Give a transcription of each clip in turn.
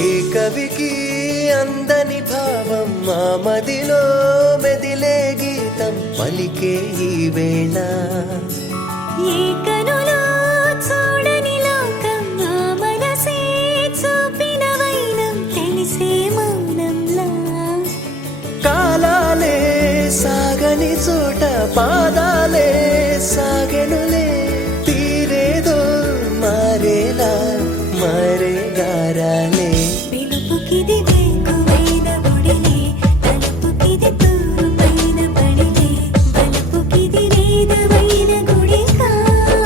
ఏ కవికి అందని భావం మా మదిలో మెదిలే గీతం పలికే ఈ వేళ. ఏ కనులో చూడని లోకం నా మనసే చూపిన వైనం తెలిసే మౌనంలా. కాలాలే సాగని చోట పాదాలే సాగెనులే, తీరేదో మారేలా మారే గారాలే. పిలుపుకిది వేకువైన గుడిలే, తలుపుకిది తూర్పైన పడిలే, బలుపుకిది వేదమైన గుడి కాదా.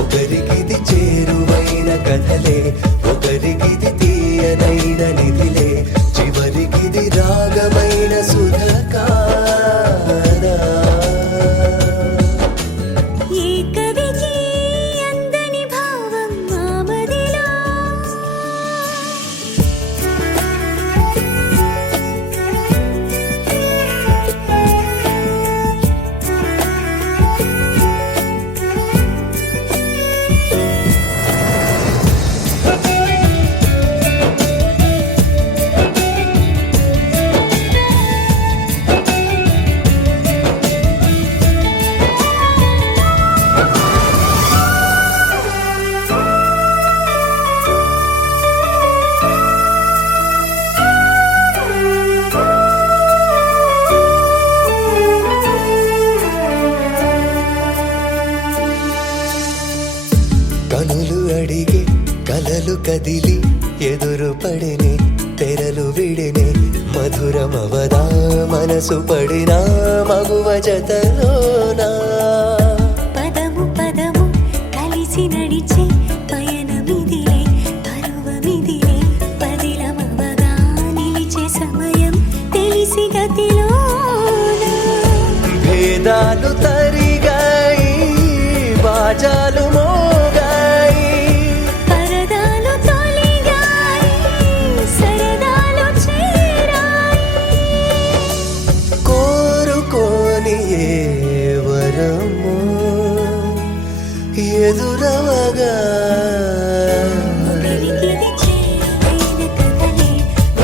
ఒకరికిది చేరువైన కథలే, ఒకరికిది తీయనైన నిధిలే, చివరికిది రాగమైన సుధ కాదా. ఏ కవికి అందని భావం మా మదిలో. కనులు అడిగే కలలు కదిలి ఎదురు పడినే, తెరలు విడినే మధురమవదా మనసు పడినా మగువ జతలోనా. పదము పదము కలిసి నడిచే పయనమిదిలే, పరువమిదిలే పదిలమవగా నిలిచే సమయం తెలిసి గతిలోనా. భేదాలు తరిగాయి, బాజాలు మోగాయి, పరదాలు తొలిగాయి, సరదాలు చేరాయి. కోరుకోని ఏ వరము ఎదురవగా. ఒకరికిది చేరువైన కథలే,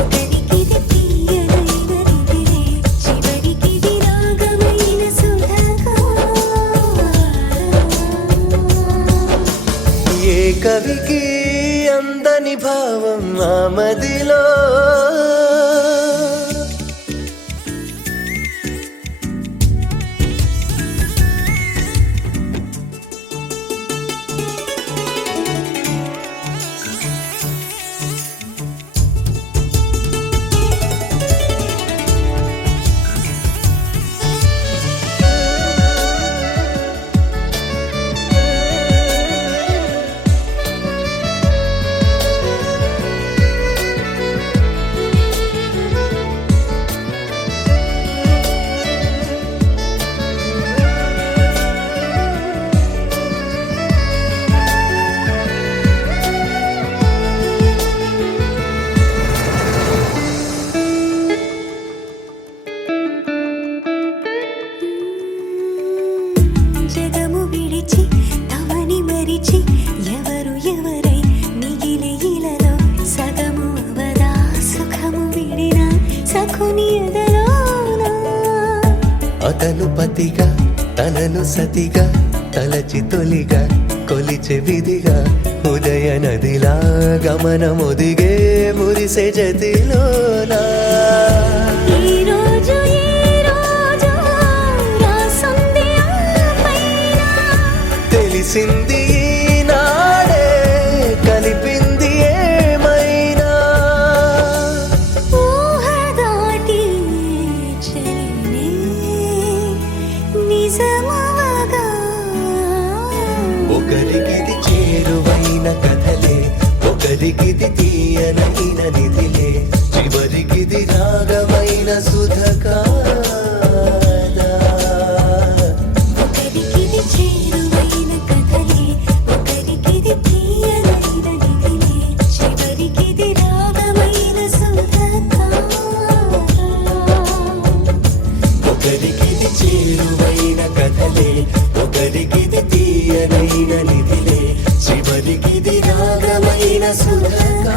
ఒకరికిది తీయనైన నిధిలే, చివరికిది రాగమైన సుధ కాదా. ఏ కవికి అందని భావం మా మదిలో. జగము విడిచి తమని మరిచి ఎవరు ఎవరై మిగిలి ఇలలో, సగము అవదా సుఖము విడిన సఖుని ఎదలోనా. అతను పతిగా తనను సతిగా తలచి తొలిగా కొలిచె విధిగా, ఉదయ నదిలా గమనమొదిగే మురిసె జతిలోనా. ఈ రోజు రాసుంది ఆ పైన, తెలిసింది ఈనాడే కలిపింది ఏమైనా. ఊహ దాటి చెలినే నిజమవగా. ఒకరికిది చేరువైన కథలే, ఒకరికిది తీయనైన నిధిలే, చివరికిది రాగమైన సుధ కాదా. ఒకరికిది చేరువైన కథలే ఒకరికిది తీయనైన నిధిలే చివరికిది రాగమైన సుధగా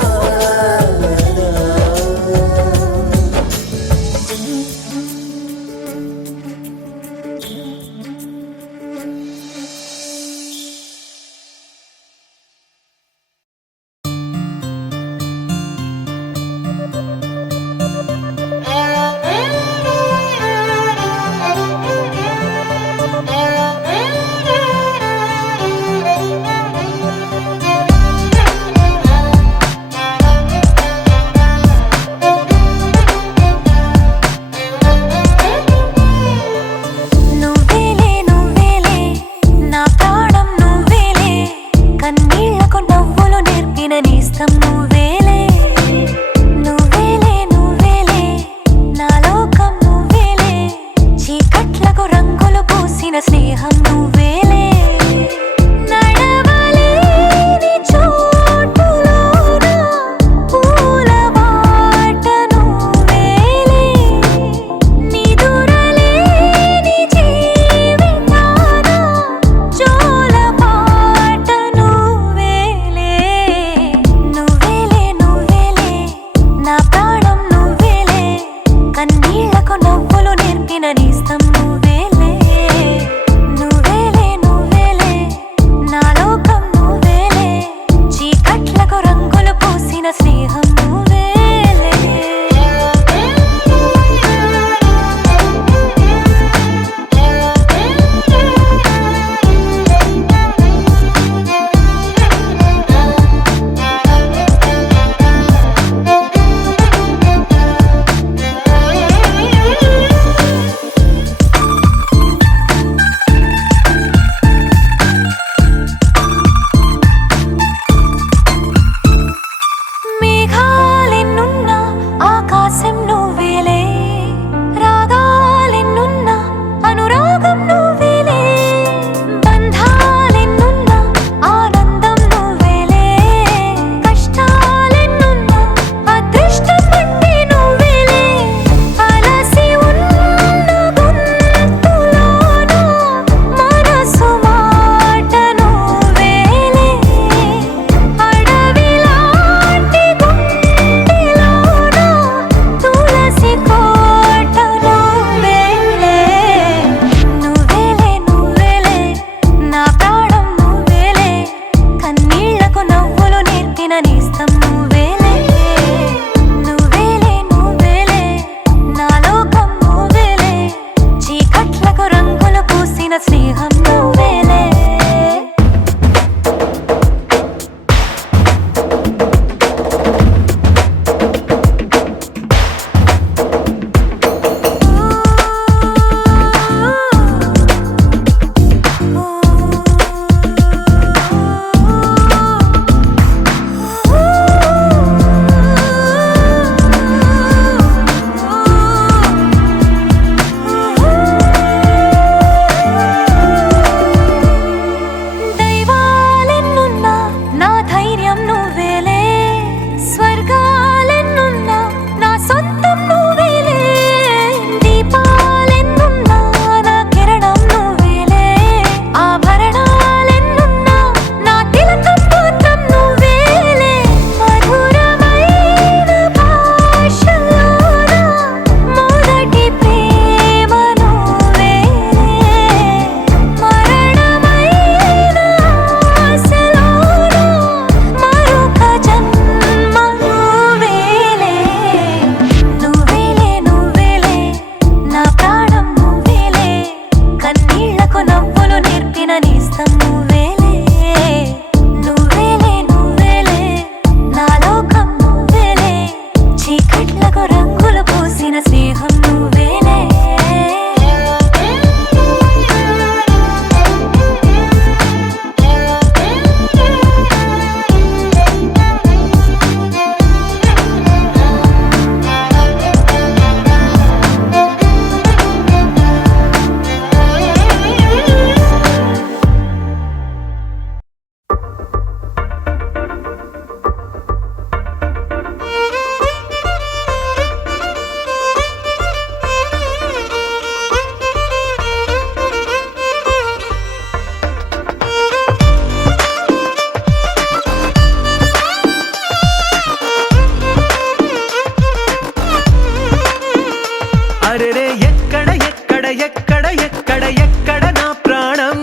ఎక్కడ నా ప్రాణం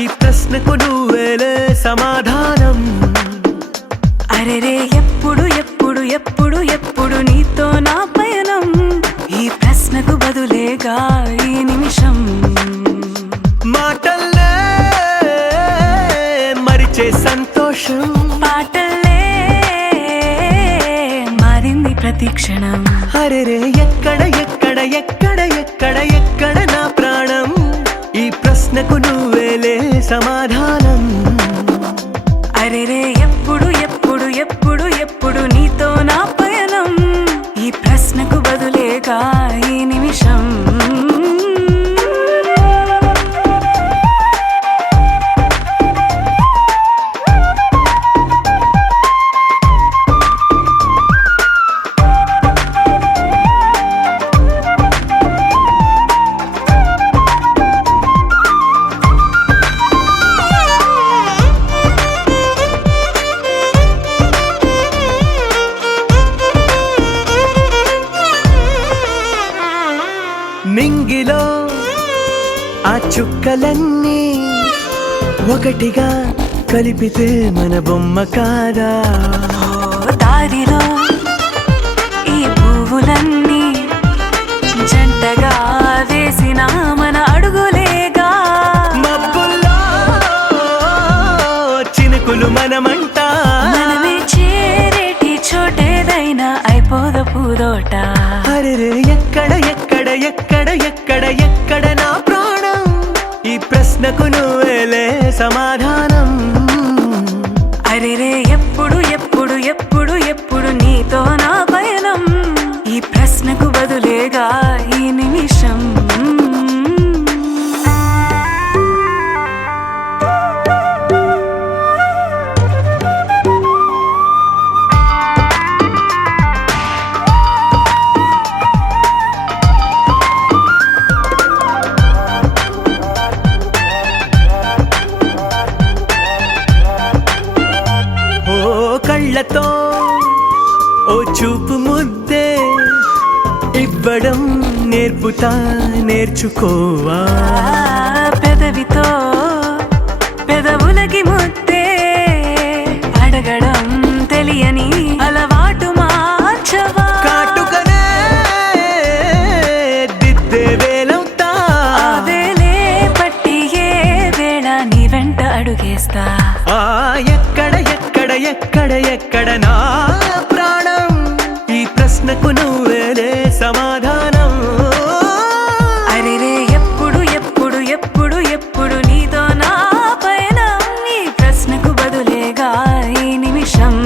ఈ ప్రశ్నకు నువ్వేలే సమాధానం అరెరే ఎప్పుడు ఎప్పుడు ఎప్పుడు ఎప్పుడు నీతో నా పయనం ఈ ప్రశ్నకు బదులేగా ఈ నిమిషం మాటల్లే మరిచే సంతోషం పాటల్లే మారింది ప్రతిక్షణం అరెరే ఎక్కడ ఎక్కడ ఎక్కడ ఎక్కడ ఎక్కడ నా ప్రాణం ఈ ప్రశ్నకు నువ్వేలే సమాధానం అరెరే ఎప్పుడు ఎప్పుడు ఎప్పుడు ఎప్పుడు నీతో నా పయనం ఈ ప్రశ్నకు బదులేగా ఈ నిమిషం నింగిలో ఆ చుక్కలన్నీ ఒకటిగా కలిపితే మన బొమ్మ కాదా దారిలో ఈ పువ్వులన్నీ జంటగా వేసిన మన అడుగులేగా మబ్బుల్లో చినుకులు మనమంట మనమే చేరేటి చోటేదైనా అయిపోదు పూదోట అరెరే ఎక్కడ ఎక్కడ ఎక్కడ ఎక్కడ ఎక్కడ నా ప్రాణం ఈ ప్రశ్నకు నువ్వేలే సమాధానం అరెరే ఎప్పుడు ఎప్పుడు ఎప్పుడు ఎప్పుడు నీతో నా పయనం ఈ ప్రశ్నకు బదులేగా ఈ నిమిషం కళ్ళతో ఓ చూపు ముద్దే ఇవ్వడం నేర్పుతా నేర్చుకోవా పెదవితో పెదవులకి ముద్దే అడగడం తెలియని అలవాటు మార్చవా కాటుకనే దిద్దే వేలవుతా వేలే పట్టి ఏ వేళ నీ వెంట అడుగేస్తా ఎక్కడ ఎక్కడ ఎక్కడ ఎక్కడ నా ప్రాణం ఈ ప్రశ్నకు నువ్వేలే సమాధానం అరెరే ఎప్పుడు ఎప్పుడు ఎప్పుడు ఎప్పుడు నీతో నా పయనం ఈ ప్రశ్నకు బదులేగా ఈ నిమిషం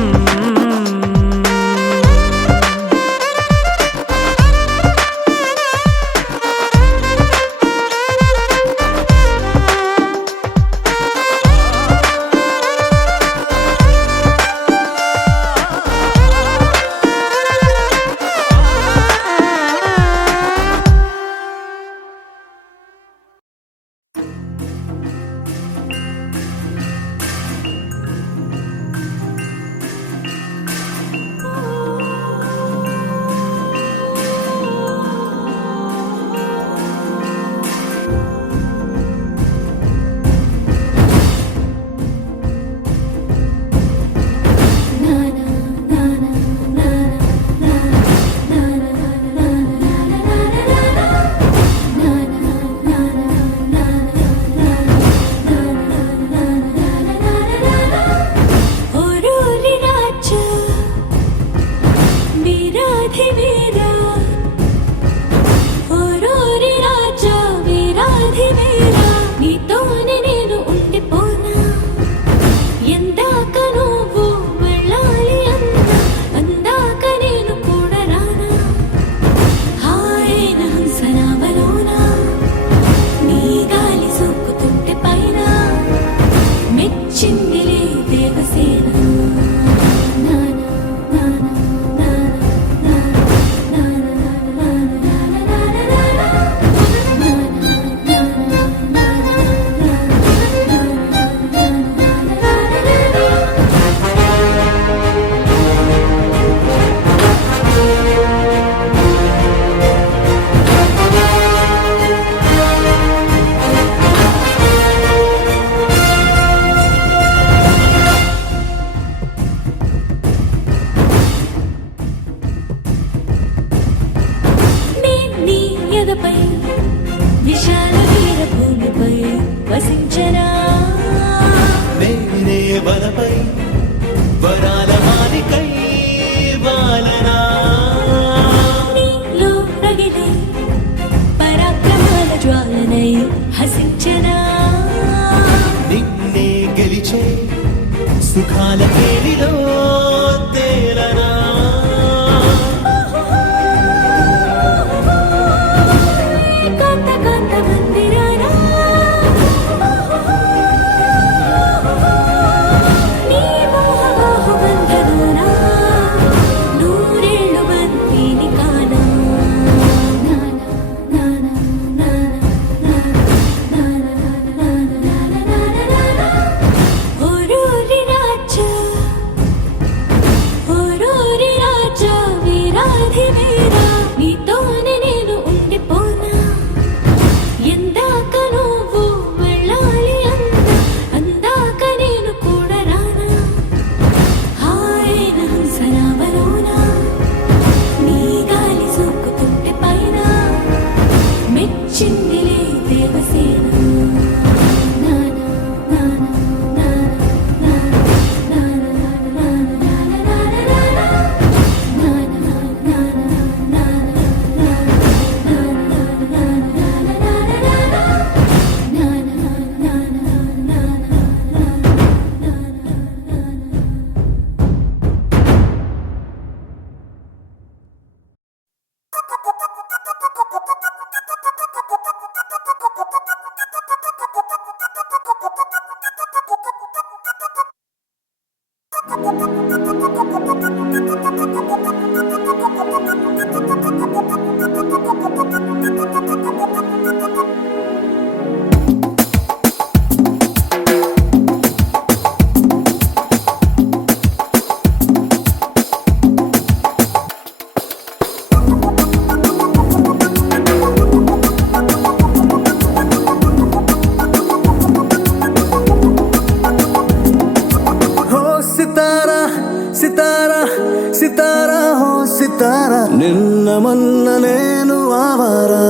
మన్న నేను ఆవారా.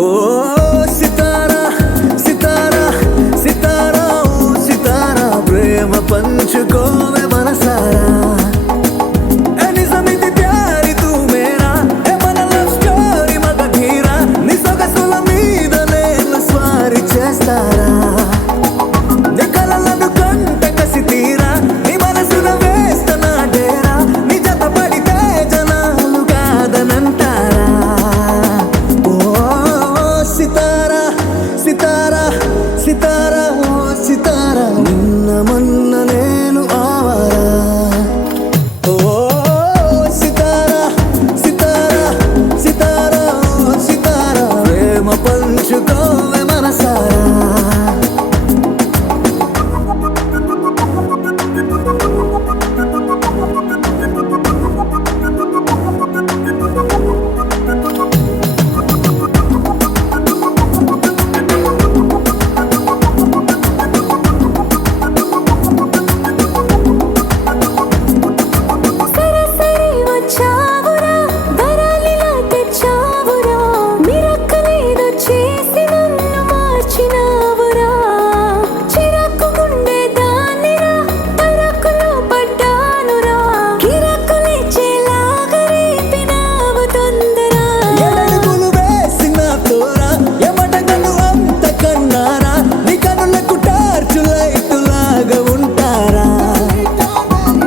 ఓ సితారా సితారా సితారా ఓ సితారా ప్రేమ పంచుకోవే మనసారా. ఏ నిజమిది ప్యారి తూ మేరా, ఏ మన లవ్ స్టోరీ మగధీరా. నీ సొగసుల మీద నేను స్వారీ చేస్తారా. నీ కలలను కంట కసి తీరా, నీ మనసున వేస్తన డేరా. నీ జత పడితే జనాలు కాదనంటారా. ఓ సితారా సితారా సితారా ఓ సితారా నిన్న మొన్న నేను ఆవారా. ఓ సితారా సితారా సితారా ఓ సితారా ప్రేమ పంచుకోవే మనసారా. సరసరి వచ్చావురా, వరాలిలా తెచ్చావురా. మిరక్కలేదో చేసి నన్ను మార్చినావురా. చిరాకు గుండె దానిరా, తరకులో పడ్డానురా. కిరాకులిచ్చేలాగా రేపినావు తొందరా. ఎడడుగులు వేసిన తోరా, ఎమటగను అంత కన్నారా. నీ కనులకు టార్చు లైటులాగా ఉంటారా.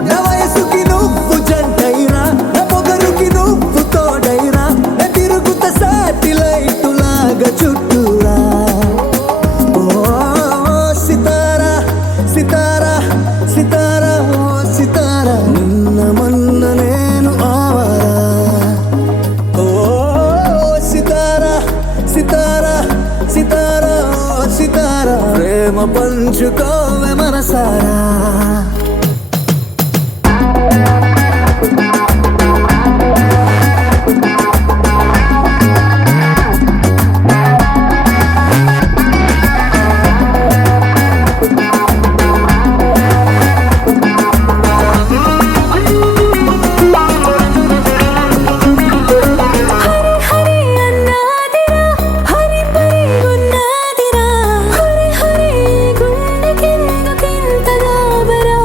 నా వయసుకి నువ్వు జంటైరా, నా పొగరుకి నువ్వు తోడైరా. నా తిరుగుత సాటిలైటు లాగా చుట్టూరా. ఓ సితారా సితారా సితారా ఓ సితారా నిన్న మొన్న నేను ఆవారా. ఓ సితారా సితారా సితారా ఓ సితారా ప్రేమ పంచుకోవే మనసారా. హరి హరి అన్నాదిరా, హరి పరి ఉన్నదిరా. హరి హరి గుండెకెందుకింత గాబరా.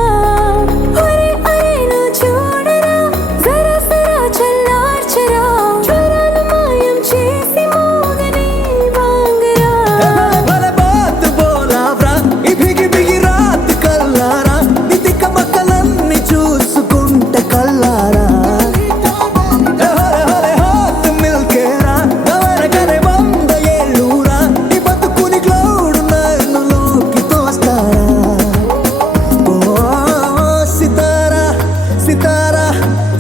హరి అరే నువ్వు చూడరా, జరా జరా చల్లార్చరా. జ్వరాలు మాయం చేసి మోగని వాంగరా. భలే బాత్ బోలావ్రా, ఈ బిగి బిగి రాత్ కల్లారా. నీ తిక్క మక్కలన్నీ చూసుకుంటే కల్లారా. హరే హరే హాత్ మిల్కేరా, నవరగరే 100 ఏళ్ళూరా. నీ బతుకుని క్లౌడ్ నన్నులోకి తోస్తారా. ఓ సితారా సితారా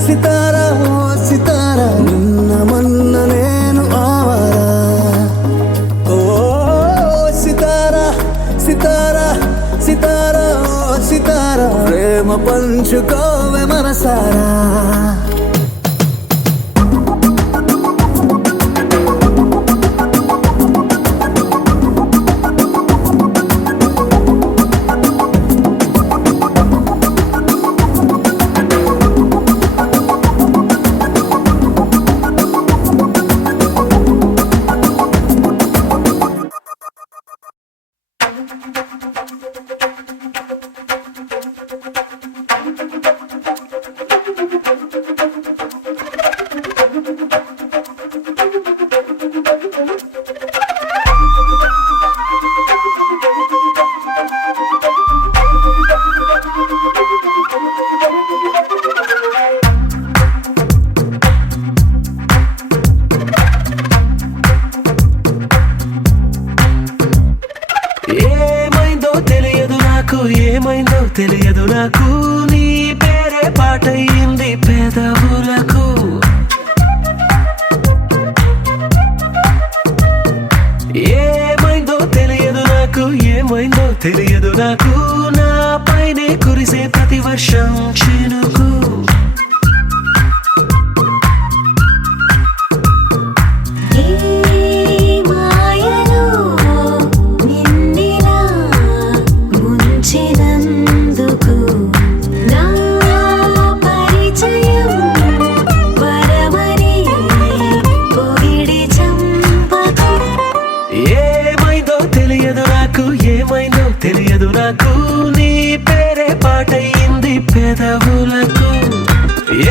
సితారా ఓ సితారా నిన్న మొన్న నేను ఆవారా. ఓ సితారా సితారా సితారా ఓ సితారా ప్రేమ పంచుకోవే మనసారా. ఏమైందో తెలియదు నాకు, ఏమైందో తెలియదు నాకు. నీ పేరే పాటయింది పెదవులకు. ఏమైందో తెలియదు నాకు, ఏమైందో తెలియదు నాకు. నా పైనే కురిసే ప్రతి వర్షం చినుకు. మాయలో నిన్నిలా ముంచినందుకు నా పరిచయం వరమని ఏమైందో తెలియదు నాకు, ఏమైందో తెలియదు నాకు, నీ పేరే పాటయింది పెదవులకు.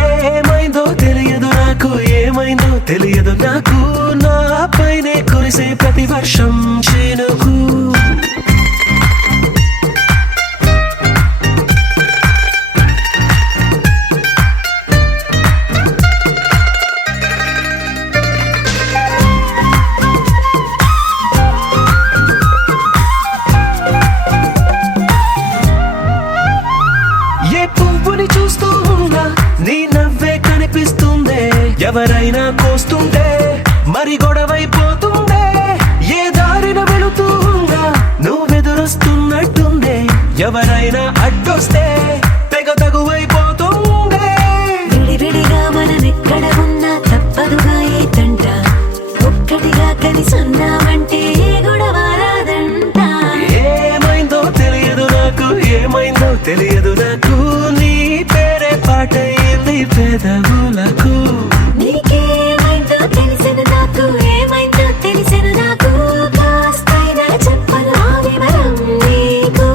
ఏమైందో తెలియదు నాకు, ఏమైందో తెలియదు నాకు, నా పైనే కురిసే ప్రతి వర్షం చినుకు. ఏ పువ్వుని చూస్తూ ఉన్నా నీ నవ్వే కనిపిస్తుందే, ఎవరైనా కోస్తుంటే మరి గొడవైపోతుందే, ఏ దారిన వెళుతూ ఉన్నా నువ్వెదురొస్తున్నట్టుందే, ఎవరైనా అడ్డొస్తే తెగ తగువైపోతుందే. విడివిడిగా మనమెక్కడ ఉన్నా తప్పదుగా ఏ తంట, ఒక్కటిగా కలిసున్నామంటే ఏ గొడవ రాదంట. ఏమైందో తెలియదు నాకు, ఏమైందో తెలియదు నాకు, నీ పేరే పాటయింది పెదవులకు. నీకేమైందో తెలిసిన నాకు, ఏమైందో తెలిసిన నాకు, కాస్తైనా చెప్పను ఆ వివరం నీకు.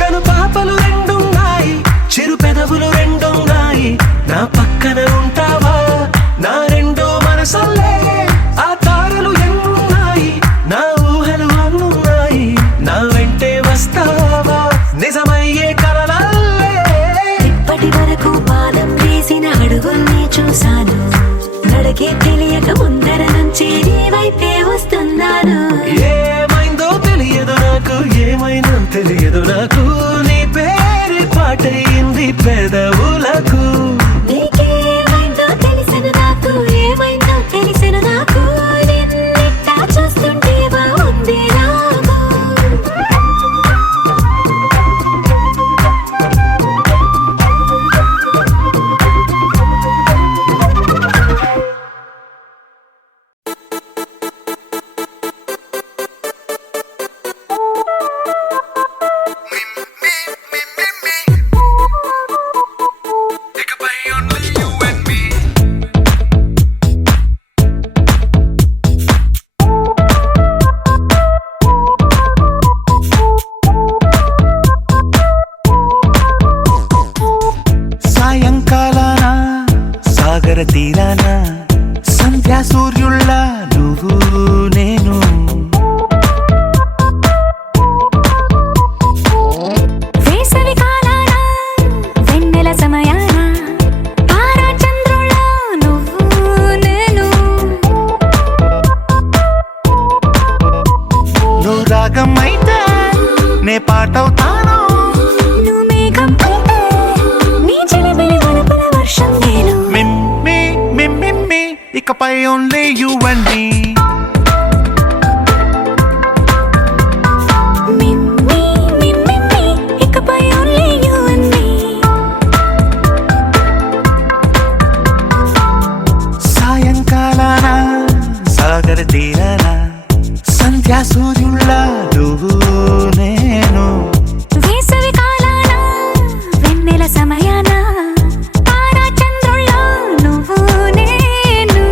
కను పాపలు రెండున్నాయి, చిరు పెదవులు రెండున్నాయి, నా పక్కన ఉంటావా నా రెండో మనసల్లే. ఆ తారలు ఎన్నున్నాయి, నా ఊహలు అన్నున్నాయి, నా వెంటే వస్తావా నిజమయ్యే కలలల్లే. ఇప్పటి వరకు పాదం వేసిన అడుగుల్ని చూశాను, నడకే తెలియక ముందర నుంచి నీ వైపే వస్తున్నాను. ఏమైందో తెలియదు నాకు, ఏమైందో తెలియదు నాకు, నీ పేరు పాటయింది పెదవులకు. నీకేమైందో తెలిసిన నాకు, ఏమైందో తెలిసిన నాకు, నిన్నిట్టా చూస్తుంటే బాగుంది నాకు. సాయంకాలాన సాగర తీరాన సంధ్యా సూర్యుళ్ళ నువ్వు నేను, వేసవి కాలాన వెన్నెల సమయాన తారా చంద్రుళ్ళ నువ్వు నేను. నువ్వు రాగం అయితే నే పాటవుతాను, నువ్వు మేఘం అయితే నీ చిలిపిలి వలపుల వర్షం నేను. మిమ్మి మిమ్మి ఇకపై ఓన్లీ యు అండ్ మీ. మిమ్మీ మిమ్మిమ్మి ఇకపై ఓన్లీ యు అండ్ మీ. సాయంకాలాన సాగర తీరాన సంధ్యా సూర్యుళ్ళ నువ్వు నేను, వేసవి కాలాన వెన్నెల సమయాన తారా చంద్రుళ్ళ నువ్వు నేను.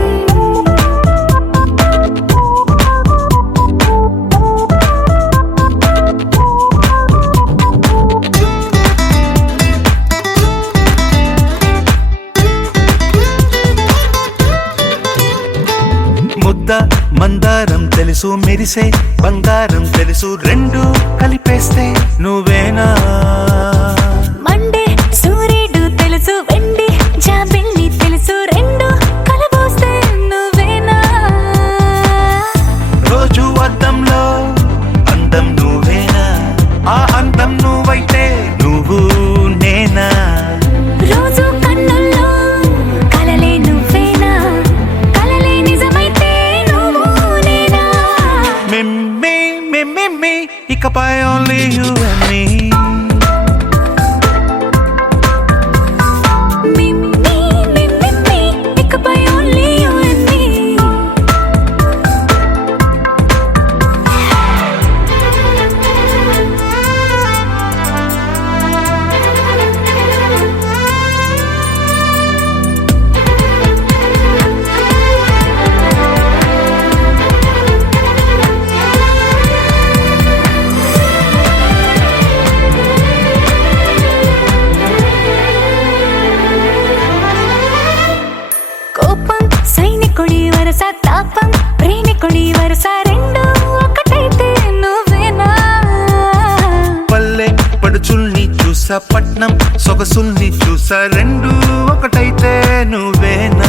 ముద్ద మందారం తెలుసు, మెరిసే బంగారం తెలుసు, రెండు కలిపేస్తే నువ్వేనా. మండే సూర్యుడు తెలుసు, వెండి జాబిల్లి తెలుసు, రెండు కలబోస్తే నువ్వేనా. రోజు అద్దంలో అందం నువ్వేనా, ఆ అందం నువ్వైతే నువ్వు నేనా. రోజు కన్నుల్లో కలలే నువ్వేనా, కలలే నిజమైతే నువ్వు నేనా. మిమ్మి మిమ్మి ఇకపై ఓన్లీ యు అండ్ మీ. రత్నం సొగసుల్ని చూసా రెండు ఒకటైతే నువ్వేనా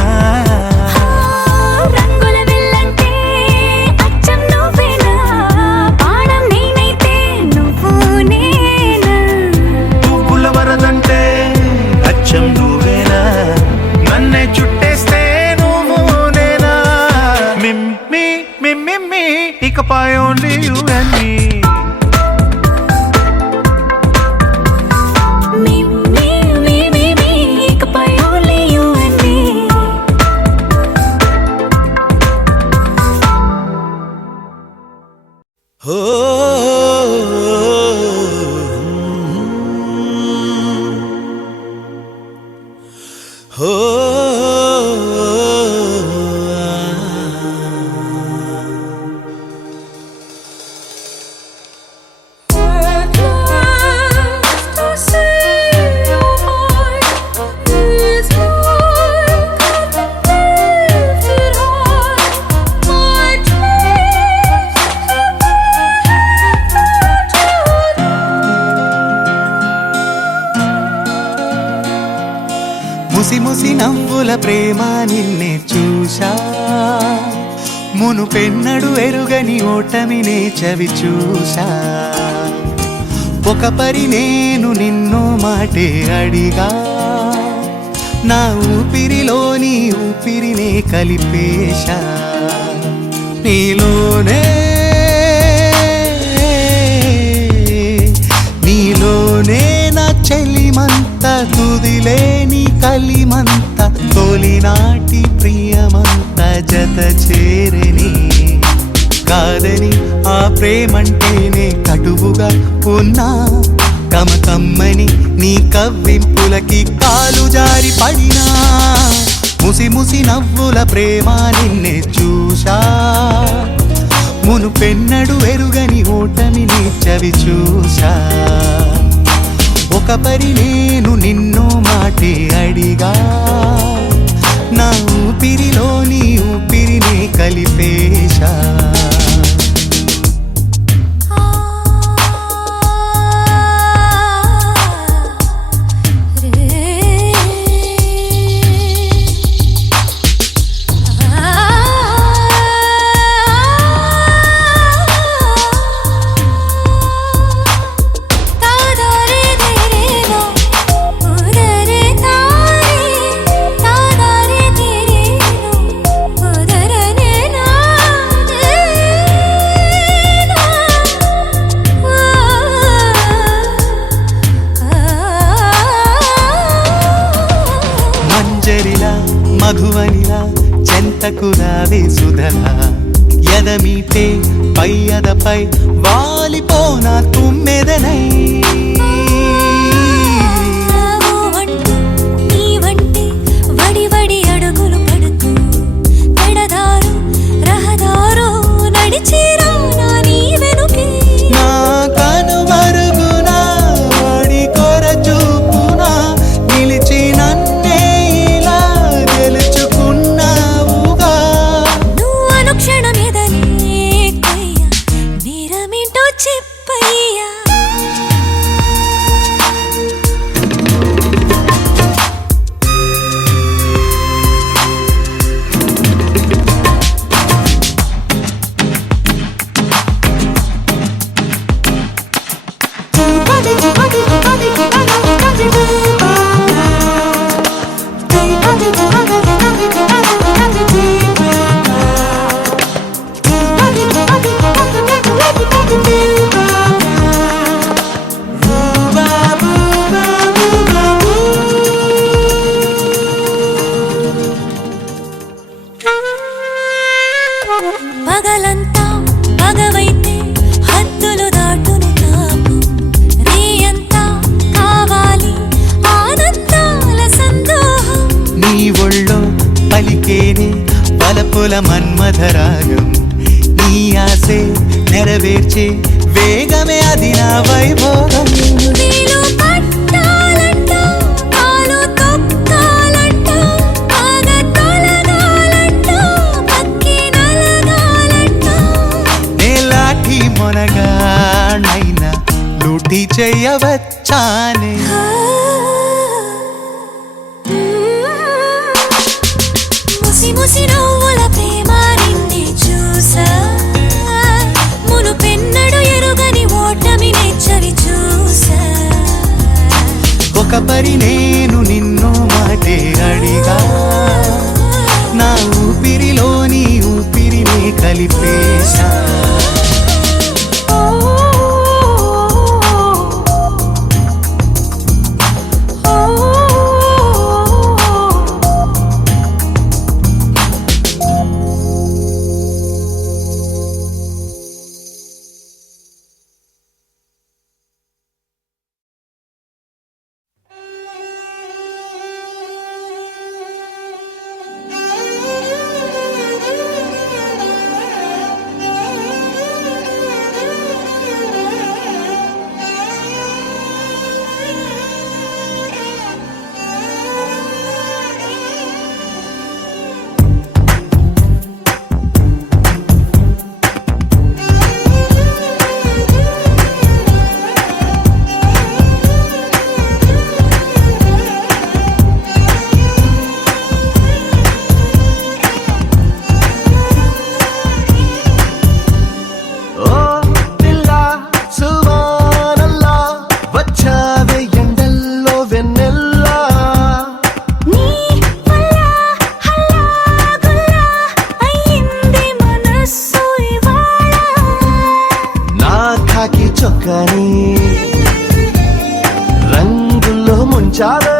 రంగుల వెల్లంటే అచ్చం నువ్వేనా బాణం నేనైతే నువ్వు నేనా పువ్వుల వరదంటే అచ్చం నువ్వేనా నన్నే చుట్టేస్తే నువ్వు నేనా మిమ్మి మిమ్మి ఇకపై ఓన్లీ యు అండ్ మీ ముసి ముసి నవ్వుల ప్రేమ నిన్నే చూశా మునుపెన్నడు ఎరుగని ఓటమినే చవి చూశా ఒక పరి నేను నిన్నో మాటే అడిగా నా ఊపిరిలోని ఊపిరినే కలిపేశా నీలోనే నా చెలిమంత తుదిలేని కలిమంత తొలినాటి ప్రియమంత జత చేరని కాదని ఆ ప్రేమంటేనే కటువుగా ఉన్నా కమ్మని నీ కవ్వింపులకి కాలు జారి పడినా ముసి ముసి నవ్వుల ప్రేమ నిన్నే చూశా మునుపెన్నడు ఎరుగని ఓటమిని చవి చూశా ఒక పరి నేను నిన్నో మాటే అడిగా నా ఊపిరిలోని ఊపిరిని కలిపేశా మధువనిలా చెంతకు రావే సుధలా ఎదమీటే పై అదపై వాలిపోనా తుమ్మెదనై వడి అడుగులు పడుతూ పెడదారు రహదారు నడిచిరా నీ వెనుకే నా కనుమరుగునా వాడి కొర చూపునా నిలిచి నన్నే ఇలా గెలుచుకున్నావుగా నువ్వు అనుక్షణం ఎదనే కొయ్యా నేరమిటో చెప్పయ్యా పగలంతా పగవైతే హద్దులు దాటును తాపు రేయంతా కావాలి ఆనందాల సందోహం నీ ఒళ్ళో పలికేనే పలపుల మన్మథరాగం నీ ఆసే నెరవేర్చే వేగమే అది నా వైభోగం నీలో పట్టాలంట కాలు తొక్కాలంట ఆగ తొలగాలంట పక్కి నలగాలంట నేలాఠి మొనగానైనా లూటి చెయ్యవచ్చానే ఒక పరి నేను నిన్ను మాటే అడిగా నా ఊపిరిలోని ఊపిరిని కలిపేశా రంగుల్లో ముంచావే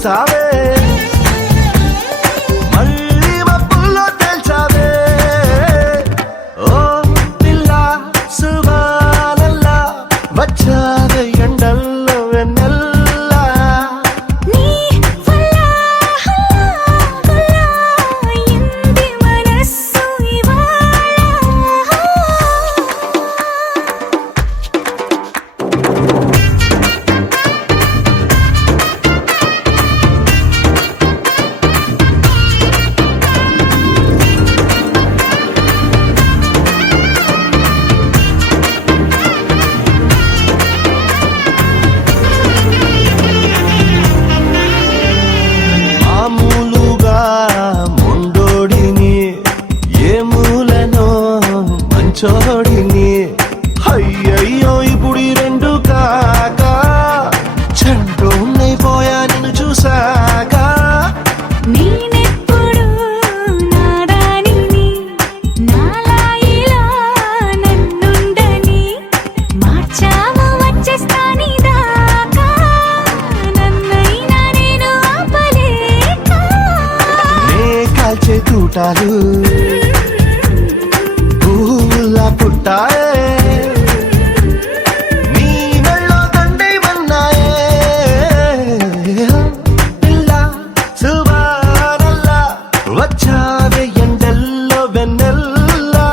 సావే మళ్ళీ మబ్బుల్లో తేల్చావే ఓ పిల్ల సుబానల్లా వచ్చావే ఎండల్లో వెన్నెల్లా నీ వల్ల ఇంది మనస్సు ఇవాళ చోడిని అయ్యయ్యో ఇప్పుడు రెండు కాక చంటూనైపోయా నిన్ను చూసాక నేనెప్పుడు నాదానిని నాలాయిలా నన్నుండని మార్చావు వచ్చేస్తాని దాకా నన్నైనా నేను ఆపలేక నే కాల్చే తూటాలు పుట్టాయే నీ మెళ్ళో దండే మన్నాయే పిల్ల సుబానల్లా వచ్చావే ఎండల్లో వెన్నెల్లా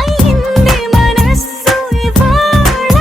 అయింది మనస్సు ఇవాళ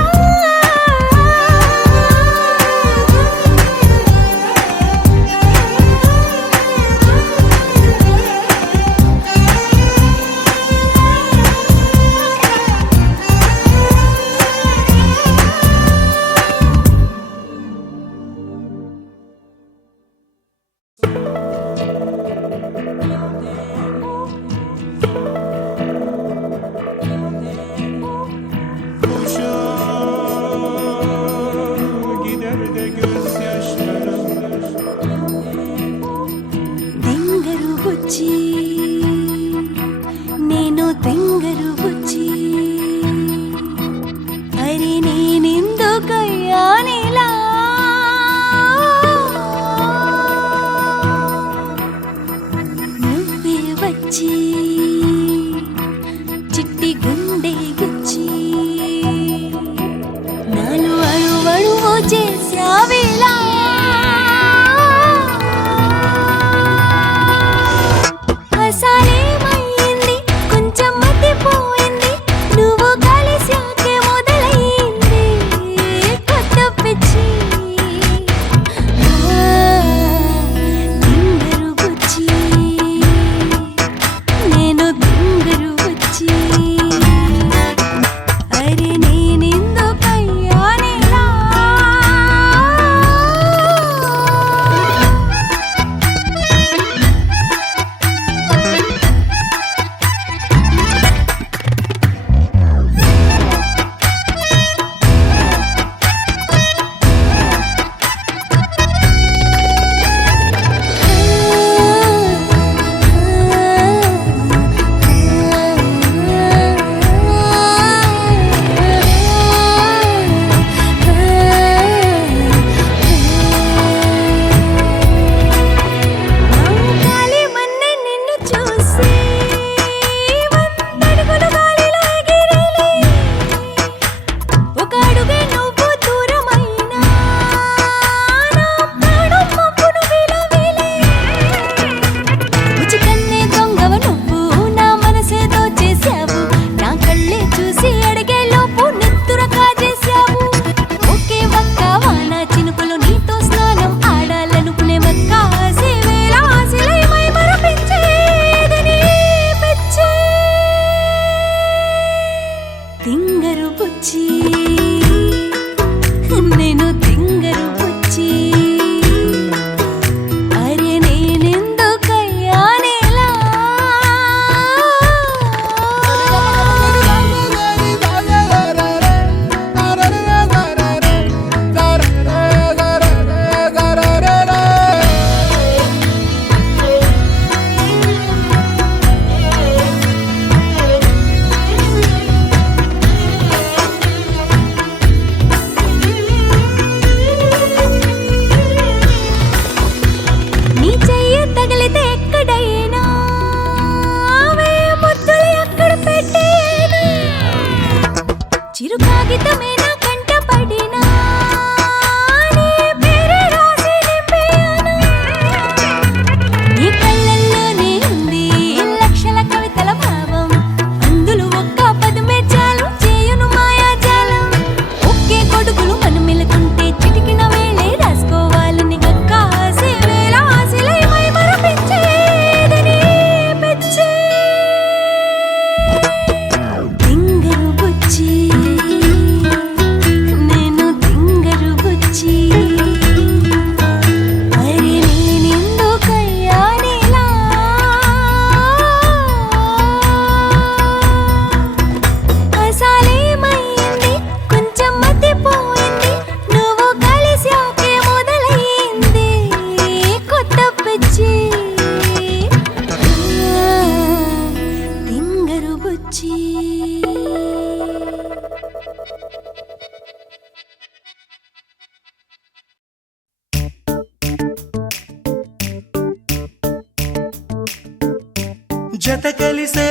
జత కలిసే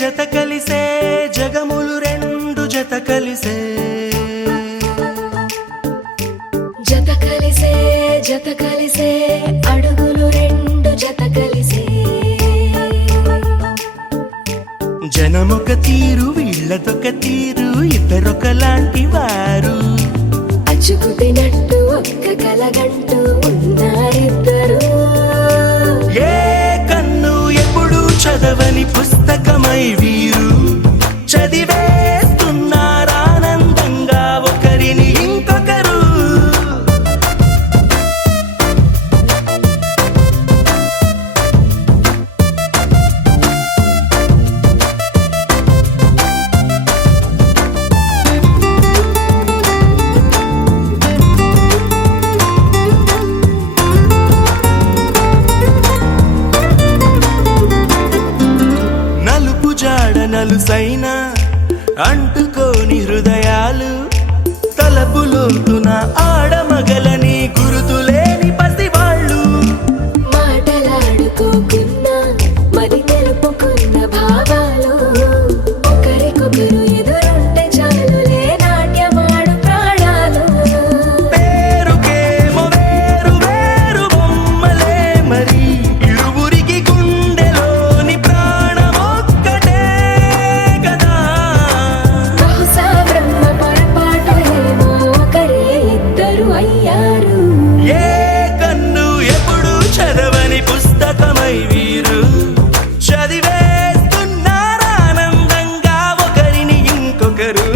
జత కలిసే జగములు రెండు జత కలిసే జత కలిసే జత కలిసే అడుగులు రెండు జత కలిసే జనమొక తీరు వీళ్ళదొక తీరు ఇద్దరొకలాంటి వారు అచ్చుకుతినట్టు ఒక్క కలగంటూ ఉన్నారిద్దరు ఏ కన్ను ఎప్పుడు చదవని పుస్తకమై వీరు చదివేస్తున్నారానందంగా ఒకరిని ఇంకొకరు నలుపు జాడ నలుసైన అంటుకోని హృదయాలు తలపులోతున ఆడమగలని గురుతులేని పసివాళ్ళు మాటలాడుకోకున్న మరి తెలుపుకున్న భావాలు ఒకరికొకరు ఎదురుంటే చాలులే నాట్యమాడు ప్రాణాలు పేరుకేమో వేరు వేరు బొమ్మలే మరి ఇరువురికి గుండెలోని ప్రాణమొక్కటే కదా బహుశా బ్రహ్మ పొరపాటు ఏమో ఒకరే ఇద్దరు అయ్యారు ఏ కన్ను ఎప్పుడు చదవని పుస్తకమై వీరు చదివేస్తున్నారానందంగా ఒకరిని ఇంకొకరు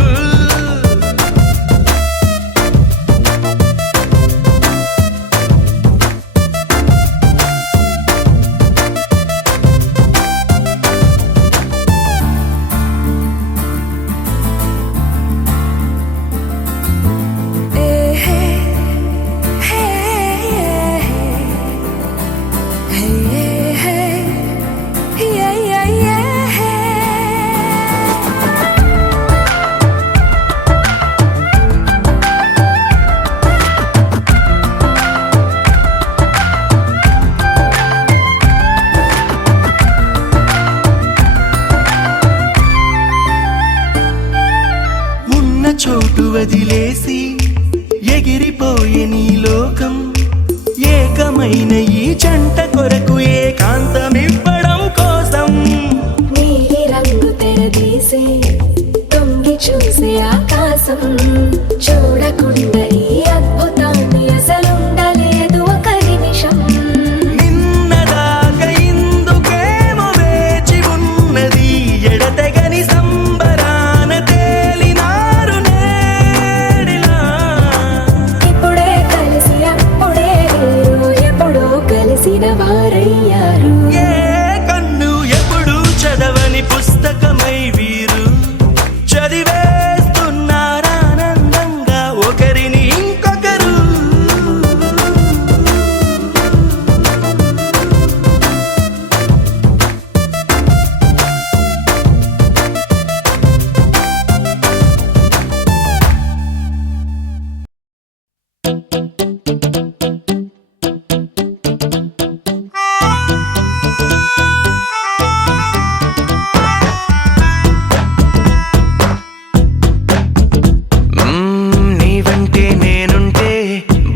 ఉన్న చోటు వదిలేసి ఎగిరిపోయే నీ లోకం ఏకమైన ఈ జంట కొరకు ఏకాంతమివ్వడం కోసం నీలి రంగు తెరదీసే తొంగి చూసే ఆకాశం చూడకుండా ఈ అద్భుతాన్ని అసలుండలేదు ఒక నిమిషం నిన్నదాకా ఇందుకేమో వేచి ఉన్నది ఎడతెగని సంబరాన తేలినారు నేడిలా ఇప్పుడే కలిసి అప్పుడే వీరు ఎప్పుడో కలిసిన వారయ్యారు ఏ కన్ను ఎప్పుడు చదవని పుస్తకమై వీరు చదివేస్తున్నారానందంగా ఒకరిని ఇంకొకరు నీ వెంటే నేనుంటే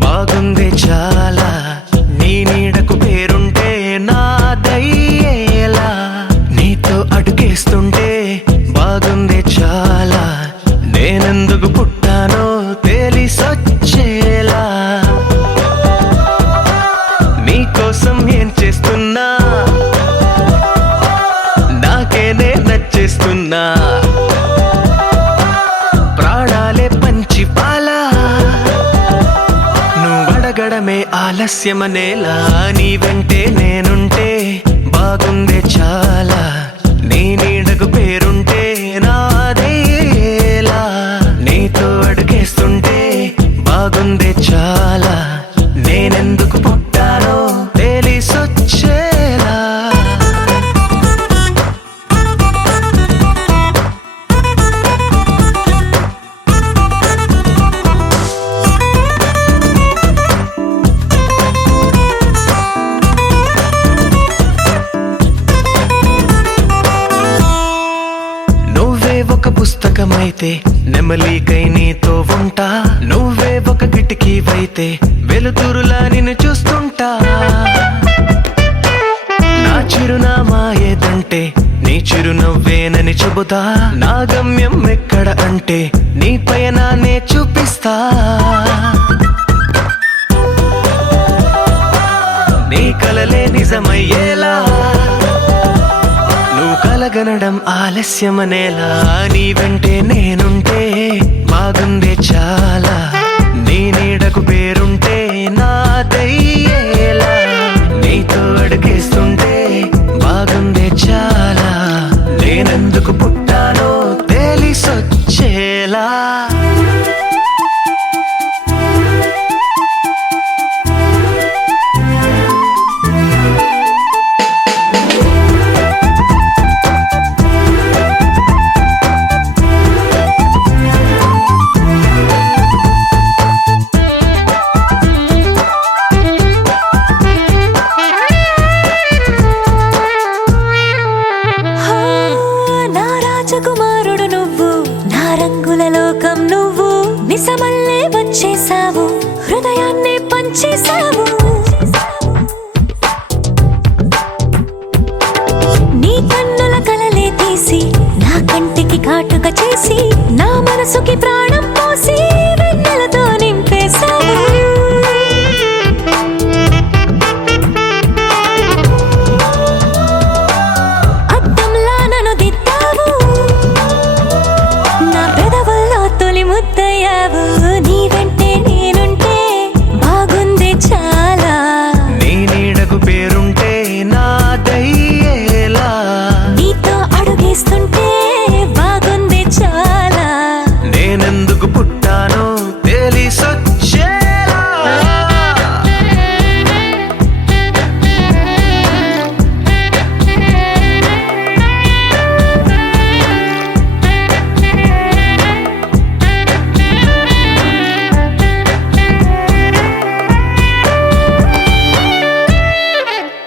బాగుందే చాలా నీ నీడకు పేరుంటే నాదయ్యేలా నీతో అడుగేస్తుంటే బాగుందే చాలా నేనెందుకు పుట్టానో తెలిసొచ్చేలా నీకోసం ఏం చేస్తున్నా నాకేనే నచ్చేస్తున్నా ప్రాణాలే పంచి పాలా నువ్వడగడమే ఆలస్యమనేలా నీ వెంటే నేనుంటే బాగుందే చాలా నీ నీడకు పేరుంటే నాదేలా నీతో అడుగేస్తుంటే బాగుందే చాలా నేనెందుకు పుట్టానో తెలిసొచ్చేలా అయితే నెమలికై నీతో ఉంటా, నువ్వే ఒక కిటికీవైతే వెలుతురులా నిన్ను చూస్తుంటా. నా చిరునామా ఏదంటే నీ చిరునవ్వేనని చెబుతా, నా గమ్యం ఎక్కడ అంటే నీ పయనాన్నే చూపిస్తా. నీ కలలే నిజమయ్యేలా నువ్వు కలగనడం ఆలస్యమనేలా, నీ వెంటే నేనుంటే బాగుందే చాలా. నీ నీడకు పేరు